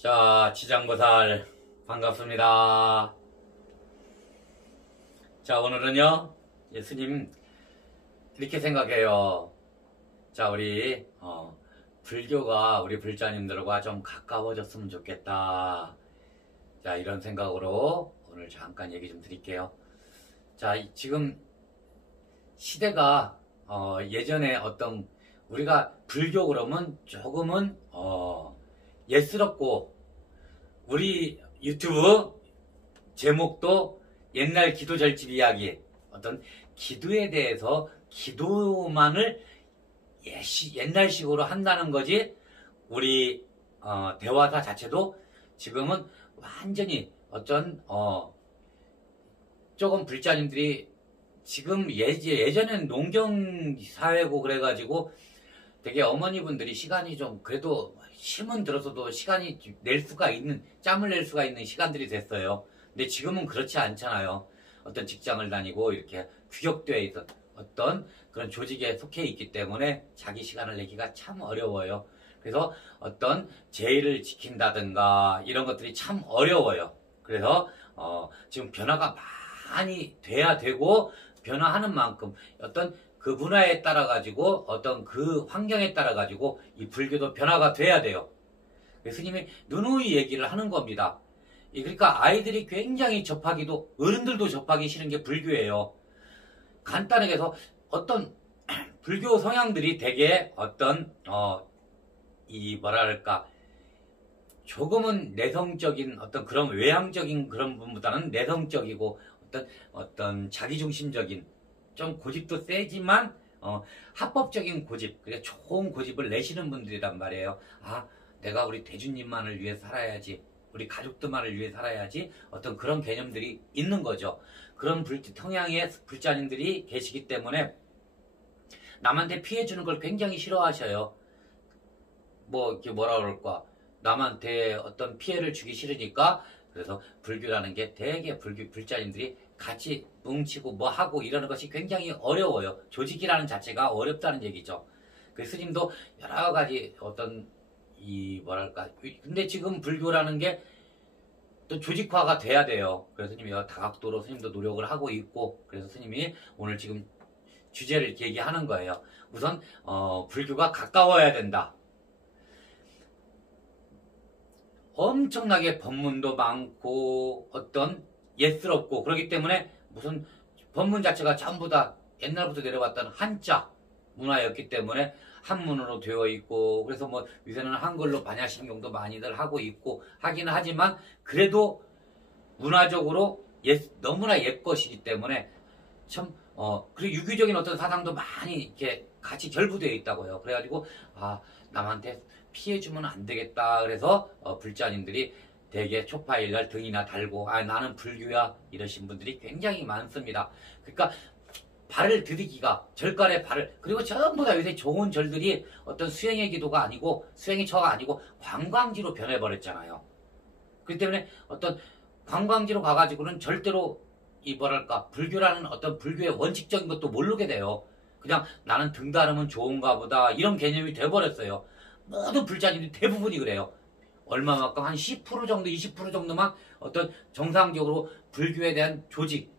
자, 지장보살 반갑습니다. 자, 오늘은요, 스님 이렇게 생각해요. 자, 우리 불교가 우리 불자님들과 좀 가까워졌으면 좋겠다. 자, 이런 생각으로 오늘 잠깐 얘기 좀 드릴게요. 자, 지금 시대가 예전에 어떤 우리가 불교 그러면 조금은 옛스럽고, 우리 유튜브 제목도 옛날 기도 절집 이야기, 어떤 기도에 대해서 기도만을 옛날식으로 한다는 거지, 우리 대화사 자체도 지금은 완전히 어떤 조금 불자님들이 지금 예전에는 농경사회고 그래가지고 되게 어머니분들이 시간이 좀 그래도 힘은 들어서도 시간이 낼 수가 있는, 짬을 낼 수가 있는 시간들이 됐어요. 근데 지금은 그렇지 않잖아요. 어떤 직장을 다니고 이렇게 규격되어 있던 어떤 그런 조직에 속해 있기 때문에 자기 시간을 내기가 참 어려워요. 그래서 어떤 제의를 지킨다든가 이런 것들이 참 어려워요. 그래서 지금 변화가 많이 돼야 되고, 변화하는 만큼 어떤 그 문화에 따라 가지고 어떤 그 환경에 따라 가지고 이 불교도 변화가 돼야 돼요. 스님이 누누이 얘기를 하는 겁니다. 그러니까 아이들이 굉장히 접하기도, 어른들도 접하기 싫은 게 불교예요. 간단하게 해서 어떤 불교 성향들이 되게 어떤 이 뭐랄까 조금은 내성적인 어떤 그런 외향적인 그런 분보다는 내성적이고 어떤 자기중심적인, 좀 고집도 세지만 합법적인 고집, 그러니까 좋은 고집을 내시는 분들이란 말이에요. 아, 내가 우리 대주님만을 위해 살아야지, 우리 가족들만을 위해 살아야지, 어떤 그런 개념들이 있는 거죠. 그런 성향의 불자님들이 계시기 때문에 남한테 피해 주는 걸 굉장히 싫어하셔요. 뭐 이렇게 뭐라 그럴까, 남한테 어떤 피해를 주기 싫으니까. 그래서 불교라는 게 되게 불자님들이 같이 뭉치고 뭐 하고 이러는 것이 굉장히 어려워요. 조직이라는 자체가 어렵다는 얘기죠. 그 스님도 여러 가지 어떤 이 뭐랄까, 근데 지금 불교라는 게 또 조직화가 돼야 돼요. 그래서 스님이 다각도로 스님도 노력을 하고 있고, 그래서 스님이 오늘 지금 주제를 얘기하는 거예요. 우선 불교가 가까워야 된다. 엄청나게 법문도 많고 어떤 옛스럽고 그렇기 때문에 무슨 법문 자체가 전부 다 옛날부터 내려왔던 한자 문화였기 때문에 한문으로 되어 있고, 그래서 뭐 요새는 한글로 반야신경도 많이들 하고 있고 하기는 하지만 그래도 문화적으로 너무나 옛것이기 때문에 참 그리고 유교적인 어떤 사상도 많이 이렇게 같이 결부되어 있다고요. 그래가지고 남한테 피해주면 안 되겠다. 그래서 불자님들이 대개 초파일날 등이나 달고 나는 불교야 이러신 분들이 굉장히 많습니다. 그러니까 발을 들이기가, 절간에 발을, 그리고 전부 다 요새 좋은 절들이 어떤 수행의 기도가 아니고 수행의 처가 아니고 관광지로 변해버렸잖아요. 그렇기 때문에 어떤 관광지로 가가지고는 절대로 이 뭐랄까 불교라는 어떤 불교의 원칙적인 것도 모르게 돼요. 그냥 나는 등 다르면 좋은가 보다 이런 개념이 돼버렸어요. 모든 불자님들이 대부분이 그래요. 얼마만큼 한 10% 정도 20% 정도만 어떤 정상적으로 불교에 대한 조직,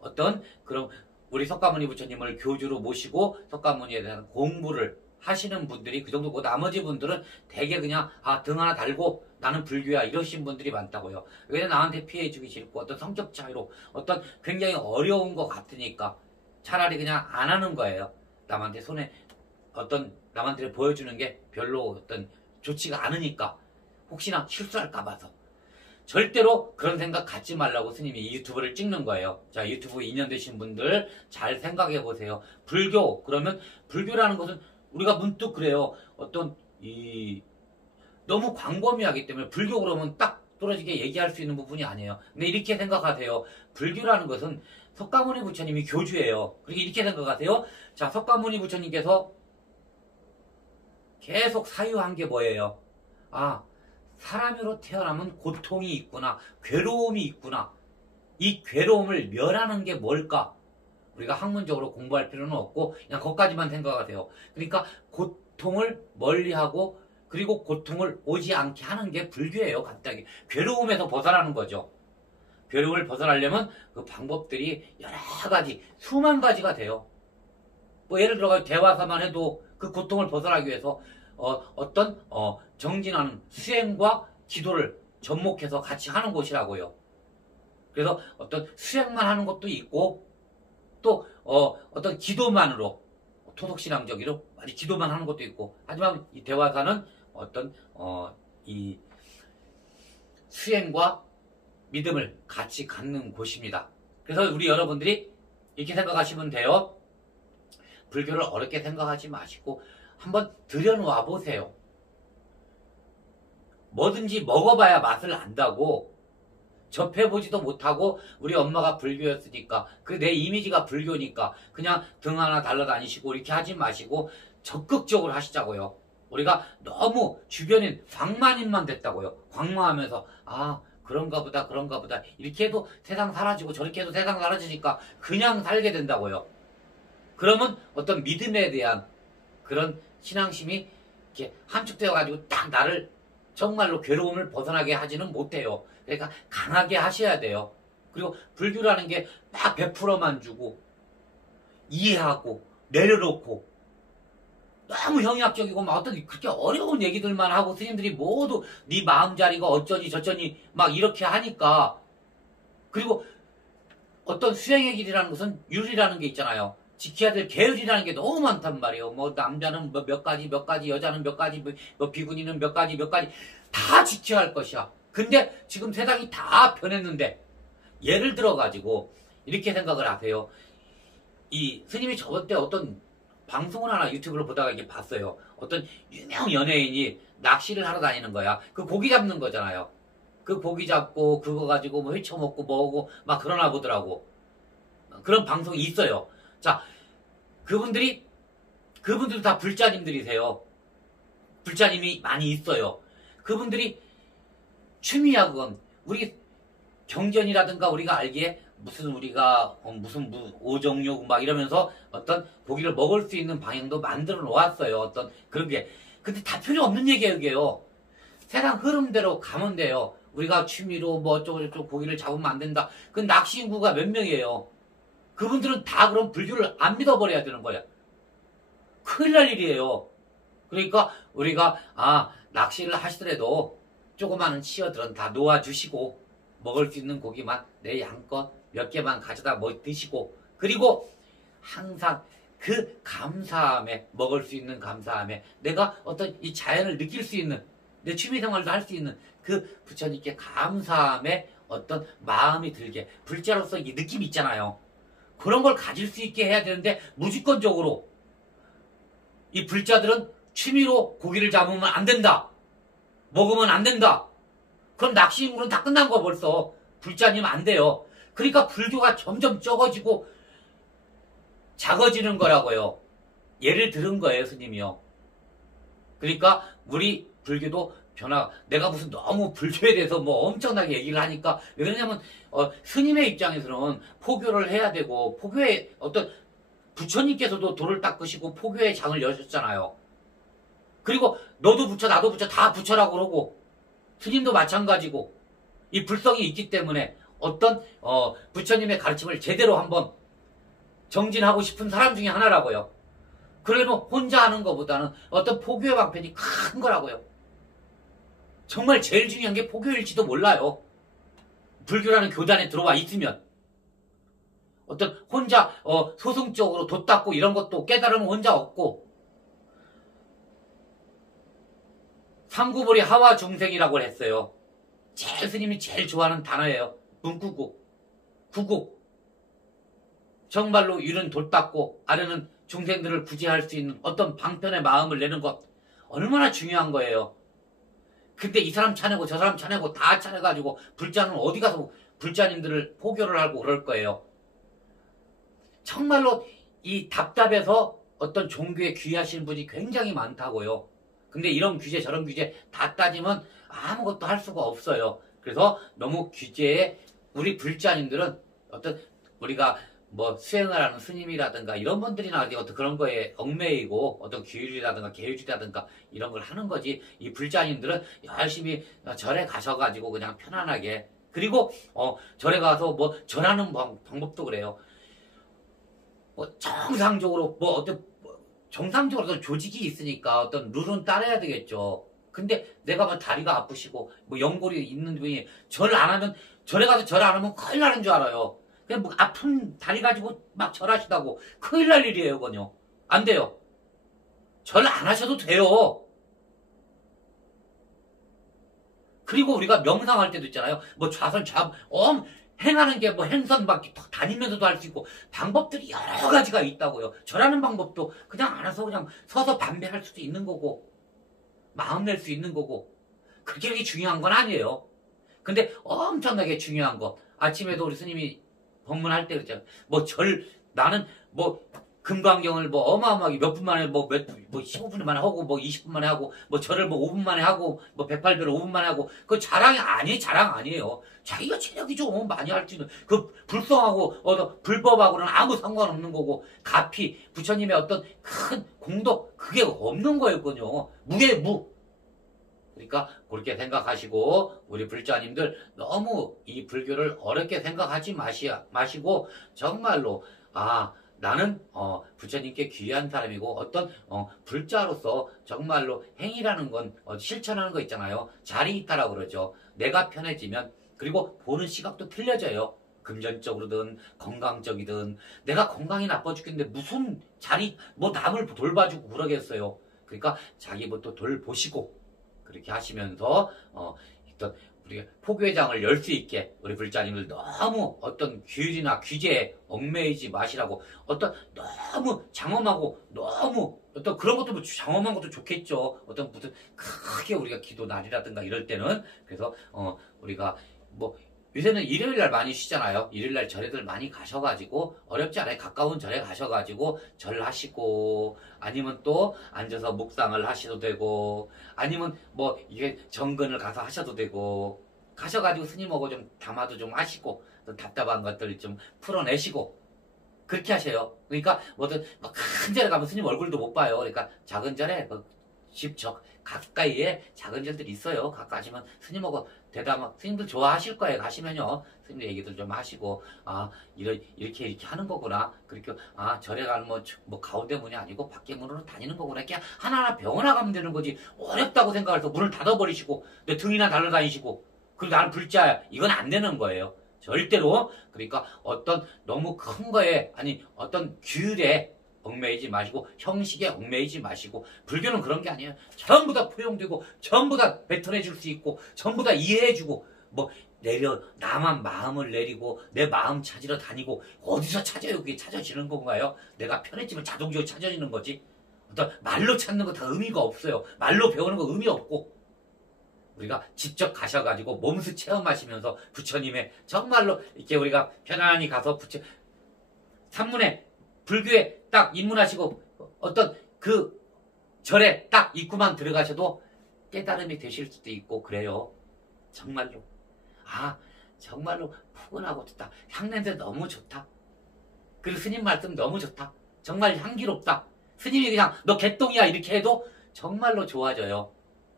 어떤 그런 우리 석가모니 부처님을 교주로 모시고 석가모니에 대한 공부를 하시는 분들이 그 정도고, 나머지 분들은 대개 그냥 등 하나 달고 나는 불교야 이러신 분들이 많다고요. 왜냐면 나한테 피해 주기 싫고 어떤 성격 차이로 어떤 굉장히 어려운 것 같으니까 차라리 그냥 안 하는 거예요. 남한테 남한테 보여주는 게 별로 어떤 좋지가 않으니까, 혹시나 실수할까 봐서. 절대로 그런 생각 갖지 말라고 스님이 이 유튜브를 찍는 거예요. 자, 유튜브 2년 되신 분들 잘 생각해 보세요. 불교, 그러면 불교라는 것은 우리가 문득 그래요. 어떤 너무 광범위하기 때문에 불교 그러면 딱 떨어지게 얘기할 수 있는 부분이 아니에요. 근데 이렇게 생각하세요. 불교라는 것은 석가모니 부처님이 교주예요. 그렇게 이렇게 생각하세요. 자, 석가모니 부처님께서 계속 사유한 게 뭐예요? 사람으로 태어나면 고통이 있구나, 괴로움이 있구나. 이 괴로움을 멸하는 게 뭘까? 우리가 학문적으로 공부할 필요는 없고 그냥 거기까지만 생각하세요. 그러니까 고통을 멀리하고 그리고 고통을 오지 않게 하는 게 불교예요. 간단하게 괴로움에서 벗어나는 거죠. 괴로움을 벗어나려면 그 방법들이 여러 가지, 수만 가지가 돼요. 뭐 예를 들어 대화사만 해도 그 고통을 벗어나기 위해서 어떤 정진하는 수행과 기도를 접목해서 같이 하는 곳이라고요. 그래서 어떤 수행만 하는 것도 있고 또 어떤 기도만으로 토속신앙적으로 기도만 하는 것도 있고, 하지만 이 대화사는 어떤 이 수행과 믿음을 같이 갖는 곳입니다. 그래서 우리 여러분들이 이렇게 생각하시면 돼요. 불교를 어렵게 생각하지 마시고 한번 들여놓아 보세요. 뭐든지 먹어봐야 맛을 안다고, 접해보지도 못하고 우리 엄마가 불교였으니까 그 내 이미지가 불교니까 그냥 등 하나 달라다니시고 이렇게 하지 마시고 적극적으로 하시자고요. 우리가 너무 주변인 광만인만 됐다고요. 광마하면서 그런가 보다 그런가 보다 이렇게 해도 세상 사라지고 저렇게 해도 세상 사라지니까 그냥 살게 된다고요. 그러면 어떤 믿음에 대한 그런 신앙심이 이렇게 함축되어 가지고 딱 나를 정말로 괴로움을 벗어나게 하지는 못해요. 그러니까 강하게 하셔야 돼요. 그리고 불교라는 게 막 100%만 주고 이해하고 내려놓고 너무 형이학적이고 막 어떤 그렇게 어려운 얘기들만 하고 스님들이 모두 네 마음자리가 어쩌니 저쩌니 막 이렇게 하니까, 그리고 어떤 수행의 길이라는 것은 율이라는 게 있잖아요. 지켜야 될 계율이라는 게 너무 많단 말이에요. 뭐 남자는 몇 가지, 여자는 몇 가지, 뭐 비구니는 몇 가지 다 지켜야 할 것이야. 근데 지금 세상이 다 변했는데, 예를 들어 가지고 이렇게 생각을 하세요. 이 스님이 저번 때 어떤 방송을 하나 유튜브로 보다가 이게 봤어요. 어떤 유명 연예인이 낚시를 하러 다니는 거야. 그 고기 잡는 거잖아요. 그 고기 잡고 그거 가지고 뭐 회쳐먹고 뭐하고 막 그러나 보더라고. 그런 방송이 있어요. 자, 그분들도 다 불자님들이세요. 불자님이 많이 있어요. 그분들이 취미야 그건. 우리 경전이라든가 우리가 알기에 우리가 무슨 오정육 막 이러면서 어떤 고기를 먹을 수 있는 방향도 만들어 놓았어요. 어떤 그런 게. 근데 다 필요 없는 얘기예요, 이게요. 세상 흐름대로 가면 돼요. 우리가 취미로 뭐 어쩌고저쩌고 고기를 잡으면 안 된다. 그 낚시 인구가 몇 명이에요. 그분들은 다 그럼 불교를 안 믿어버려야 되는 거야. 큰일 날 일이에요. 그러니까 우리가 낚시를 하시더라도 조그마한 치어들은 다 놓아주시고 먹을 수 있는 고기만 내 양껏 몇 개만 가져다 드시고, 그리고 항상 그 감사함에, 먹을 수 있는 감사함에 내가 어떤 이 자연을 느낄 수 있는, 내 취미생활도 할 수 있는 그 부처님께 감사함에 어떤 마음이 들게, 불자로서 이 느낌이 있잖아요. 그런 걸 가질 수 있게 해야 되는데 무조건적으로 이 불자들은 취미로 고기를 잡으면 안 된다, 먹으면 안 된다. 그럼 낚시 인구는 다 끝난 거 벌써. 불자님 안 돼요. 그러니까 불교가 점점 적어지고 작아지는 거라고요. 예를 들은 거예요, 스님이요. 그러니까 우리 불교도 내가 무슨 너무 불교에 대해서 뭐 엄청나게 얘기를 하니까, 왜 그러냐면 스님의 입장에서는 포교를 해야 되고, 포교에 어떤 부처님께서도 돌을 닦으시고 포교의 장을 여셨잖아요. 그리고 너도 부처 나도 부처 다 부처라고 그러고 스님도 마찬가지고, 이 불성이 있기 때문에 어떤 부처님의 가르침을 제대로 한번 정진하고 싶은 사람 중에 하나라고요. 그러면 혼자 하는 것보다는 어떤 포교의 방편이 큰 거라고요. 정말 제일 중요한 게 포교일지도 몰라요. 불교라는 교단에 들어와 있으면 어떤 혼자 소승적으로 돛 닦고 이런 것도 깨달으면 혼자 없고, 삼구보리 하와 중생이라고 했어요. 스님이 제일 좋아하는 단어예요. 문구국, 구국. 정말로 위는 돛 닦고 아래는 중생들을 구제할 수 있는 어떤 방편의 마음을 내는 것, 얼마나 중요한 거예요. 근데 이 사람 차내고 저 사람 차내고 다 차내가지고 불자는 어디 가서 불자님들을 포교를 하고 그럴 거예요. 정말로 이 답답해서 어떤 종교에 귀하신 분이 굉장히 많다고요. 근데 이런 규제 저런 규제 다 따지면 아무것도 할 수가 없어요. 그래서 너무 규제에 우리 불자님들은 어떤 우리가 뭐 수행을 하는 스님이라든가 이런 분들이나 어떤 그런 거에 얽매이고 어떤 규율이라든가 계율이라든가 이런 걸 하는 거지. 이 불자님들은 열심히 절에 가셔가지고 그냥 편안하게, 그리고 절에 가서 뭐 절하는 방법도 그래요. 뭐 정상적으로 뭐 어떤 정상적으로 어떤 조직이 있으니까 어떤 룰은 따라야 되겠죠. 근데 내가 뭐 다리가 아프시고 뭐 연골이 있는 분이 절 안 하면, 절에 가서 절 안 하면 큰일 나는 줄 알아요. 그냥 뭐 아픈 다리 가지고 막 절하시다고 큰일 날 일이에요, 그건요. 안 돼요. 절 안 하셔도 돼요. 그리고 우리가 명상할 때도 있잖아요. 뭐 좌선 좌 행하는 게 뭐 행선 막 다니면서도 할 수 있고 방법들이 여러 가지가 있다고요. 절하는 방법도 그냥 알아서 그냥 서서 반배할 수도 있는 거고 마음 낼 수 있는 거고 그렇게 중요한 건 아니에요. 근데 엄청나게 중요한 거, 아침에도 우리 스님이 법문할 때 그랬잖아요. 뭐 나는 뭐 금강경을 뭐 어마어마하게 몇 분 만에 뭐 15분 만에 하고 뭐 20분 만에 하고 뭐 절을 뭐 5분 만에 하고 뭐 108배를 5분 만에 하고, 그 자랑 아니에요. 자기가 체력이 좀 많이 할 수 있는, 그 불성하고 불법하고는 아무 상관없는 거고, 가피 부처님의 어떤 큰 공덕 그게 없는 거였거든요. 무게무. 그러니까 그렇게 생각하시고 우리 불자님들 너무 이 불교를 어렵게 생각하지 마시고 정말로 나는 부처님께 귀한 사람이고 어떤 불자로서 정말로 행위라는 건 실천하는 거 있잖아요. 자리이타라고 그러죠. 내가 편해지면, 그리고 보는 시각도 틀려져요. 금전적으로든 건강적이든. 내가 건강이 나빠 죽겠는데 무슨 뭐 남을 돌봐주고 그러겠어요. 그러니까 자기부터 돌보시고 그렇게 하시면서 일단 우리가 포교회장을 열 수 있게 우리 불자님들 너무 어떤 규율이나 규제에 얽매이지 마시라고. 어떤 너무 장엄하고 너무 어떤 그런 것도 뭐 장엄한 것도 좋겠죠. 어떤 무슨 크게 우리가 기도 날이라든가 이럴 때는. 그래서 우리가 뭐 요새는 일요일날 많이 쉬잖아요. 일요일날 절에들 많이 가셔가지고 어렵지 않아요. 가까운 절에 가셔가지고 절하시고, 아니면 또 앉아서 묵상을 하셔도 되고, 아니면 뭐 이게 정근을 가서 하셔도 되고, 가셔가지고 스님하고 좀 담화도 좀 하시고, 또 답답한 것들 좀 풀어내시고 그렇게 하셔요. 그러니까 뭐든 큰 절에 가면 스님 얼굴도 못 봐요. 그러니까 작은 절에 집 가까이에 작은 절들이 있어요. 가까이면 스님하고 대담, 스님들 좋아하실 거예요. 가시면요. 스님들 얘기들 좀 하시고, 이렇게 하는 거구나. 그렇게, 절에 가는 뭐 가운데 문이 아니고 밖에 문으로 다니는 거구나. 이렇게 하나하나 배워나가면 되는 거지. 어렵다고 생각해서 문을 닫아버리시고, 내 등이나 달려다니시고, 그리고 나는 불자야. 이건 안 되는 거예요. 절대로. 그러니까 어떤 너무 큰 거에, 어떤 규율에 얽매이지 마시고, 형식에 얽매이지 마시고. 불교는 그런 게 아니에요. 전부 다 포용되고 전부 다 뱉어내 줄 수 있고 전부 다 이해해 주고, 뭐 나만 마음을 내리고 내 마음 찾으러 다니고, 어디서 찾아요? 그게 찾아지는 건가요? 내가 편해지면 자동적으로 찾아지는 거지. 어떤 말로 찾는 거 다 의미가 없어요. 말로 배우는 거 의미 없고, 우리가 직접 가셔가지고 몸소 체험하시면서 부처님의 정말로 이렇게 우리가 편안히 가서 산문에 불교에 딱 입문하시고 어떤 그 절에 딱 입구만 들어가셔도 깨달음이 되실 수도 있고 그래요. 정말로. 정말로 푸근하고 좋다. 향냄새 너무 좋다. 그리고 스님 말씀 너무 좋다. 정말 향기롭다. 스님이 그냥 너 개똥이야 이렇게 해도 정말로 좋아져요.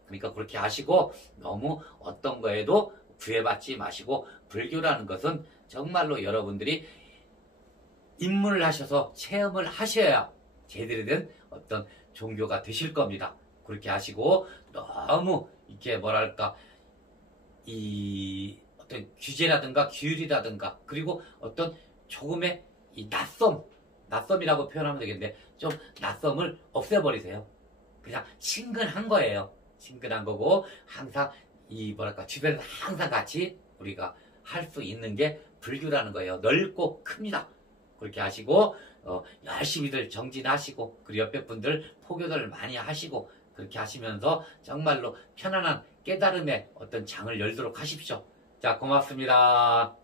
그러니까 그렇게 하시고 너무 어떤 거에도 구애받지 마시고, 불교라는 것은 정말로 여러분들이 입문을 하셔서 체험을 하셔야 제대로 된 어떤 종교가 되실 겁니다. 그렇게 하시고 너무 이렇게 뭐랄까 이 어떤 규제라든가 규율이라든가, 그리고 어떤 조금의 이 낯섦이라고 표현하면 되겠는데, 좀 낯섦을 없애버리세요. 그냥 친근한 거예요. 친근한 거고, 항상 이 뭐랄까 주변에서 항상 같이 우리가 할 수 있는 게 불교라는 거예요. 넓고 큽니다. 그렇게 하시고 열심히들 정진하시고, 그리고 옆에 분들 포교들 많이 하시고, 그렇게 하시면서 정말로 편안한 깨달음의 어떤 장을 열도록 하십시오. 자, 고맙습니다.